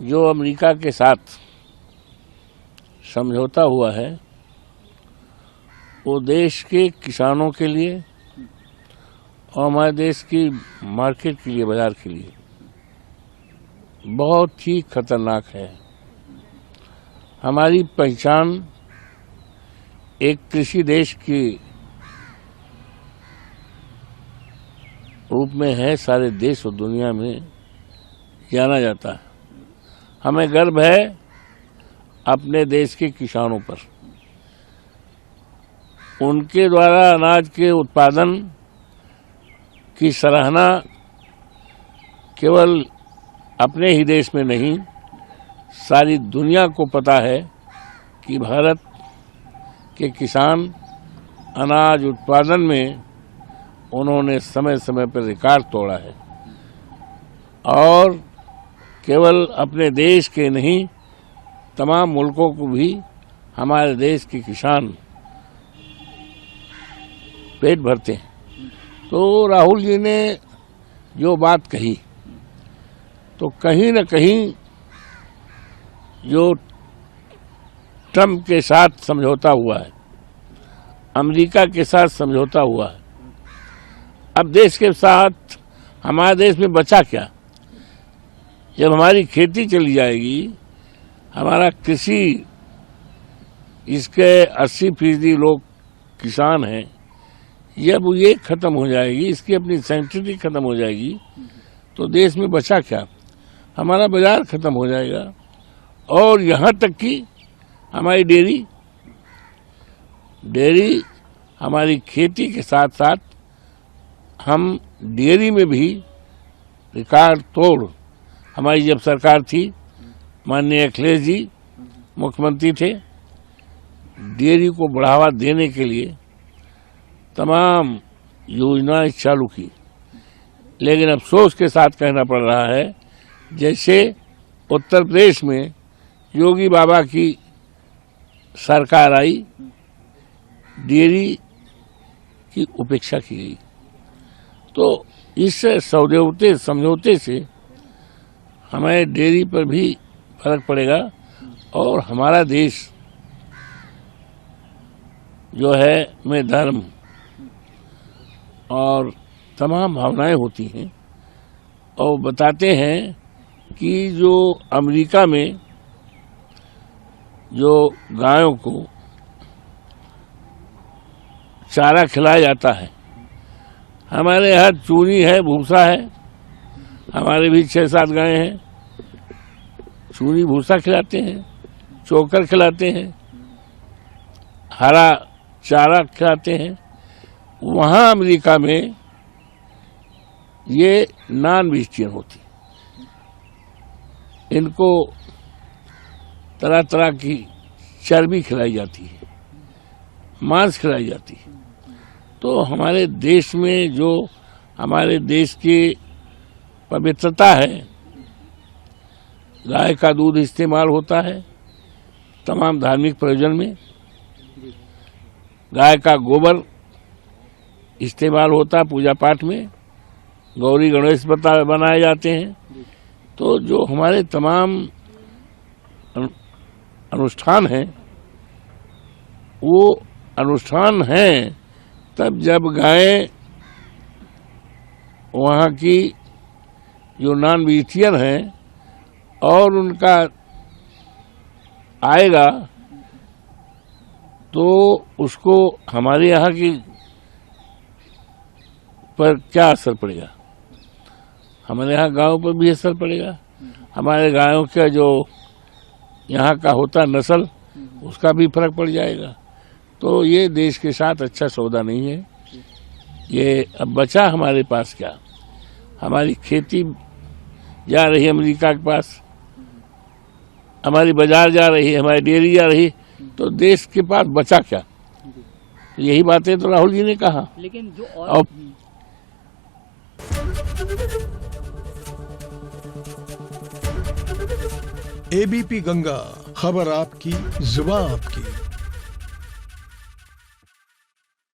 जो अमेरिका के साथ समझौता हुआ है वो देश के किसानों के लिए और हमारे देश की मार्केट के लिए, बाजार के लिए बहुत ही खतरनाक है। हमारी पहचान एक कृषि देश के रूप में है, सारे देश और दुनिया में जाना जाता है। हमें गर्व है अपने देश के किसानों पर। उनके द्वारा अनाज के उत्पादन की सराहना केवल अपने ही देश में नहीं, सारी दुनिया को पता है कि भारत के किसान अनाज उत्पादन में उन्होंने समय समय पर रिकॉर्ड तोड़ा है। और केवल अपने देश के नहीं, तमाम मुल्कों को भी हमारे देश के किसान पेट भरते हैं। तो राहुल जी ने जो बात कही, तो कहीं न कहीं जो ट्रंप के साथ समझौता हुआ है, अमेरिका के साथ समझौता हुआ है, अब देश के साथ हमारे देश में बचा क्या? जब हमारी खेती चली जाएगी, हमारा कृषि, इसके 80% लोग किसान हैं, जब ये खत्म हो जाएगी, इसकी अपनी सेंटिटी खत्म हो जाएगी, तो देश में बचा क्या? हमारा बाजार खत्म हो जाएगा। और यहाँ तक कि हमारी डेयरी हमारी खेती के साथ साथ हम डेयरी में भी रिकॉर्ड तोड़, हमारी जब सरकार थी, माननीय अखिलेश जी मुख्यमंत्री थे, डेयरी को बढ़ावा देने के लिए तमाम योजनाएं चालू की। लेकिन अफसोस के साथ कहना पड़ रहा है, जैसे उत्तर प्रदेश में योगी बाबा की सरकार आई, डेयरी की उपेक्षा की गई। तो इस समझौते से हमें डेयरी पर भी फर्क पड़ेगा और हमारा देश जो है में धर्म और तमाम भावनाएं होती हैं। और बताते हैं कि जो अमेरिका में जो गायों को चारा खिलाया जाता है, हमारे यहाँ चूनी है, भूसा है, हमारे भी 6-7 गायें हैं, चूनी भूसा खिलाते हैं, चोकर खिलाते हैं, हरा चारा खिलाते हैं। वहाँ अमेरिका में ये नॉन वेजिटेरियन होती, इनको तरह तरह की चर्बी खिलाई जाती है, मांस खिलाई जाती है। तो हमारे देश में जो हमारे देश की पवित्रता है, गाय का दूध इस्तेमाल होता है तमाम धार्मिक प्रयोजन में, गाय का गोबर इस्तेमाल होता है पूजा पाठ में, गौरी गणेश बनाए जाते हैं। तो जो हमारे तमाम अनुष्ठान हैं, वो अनुष्ठान हैं तब जब गायें वहाँ की जो नॉन वेजिटेरियन हैं और उनका आएगा तो उसको हमारे यहाँ की पर क्या असर पड़ेगा? हमारे यहाँ गायों पर भी असर पड़ेगा। हमारे गायों का जो यहाँ का होता नस्ल, उसका भी फर्क पड़ जाएगा। तो ये देश के साथ अच्छा सौदा नहीं है। ये अब बचा हमारे पास क्या? हमारी खेती जा रही है अमेरिका के पास, हमारी बाजार जा रही है, हमारी डेयरी जा रही, तो देश के पास बचा क्या? यही बातें तो राहुल जी ने कहा। लेकिन जो और एबीपी गंगा, खबर आपकी, जुबान आपकी।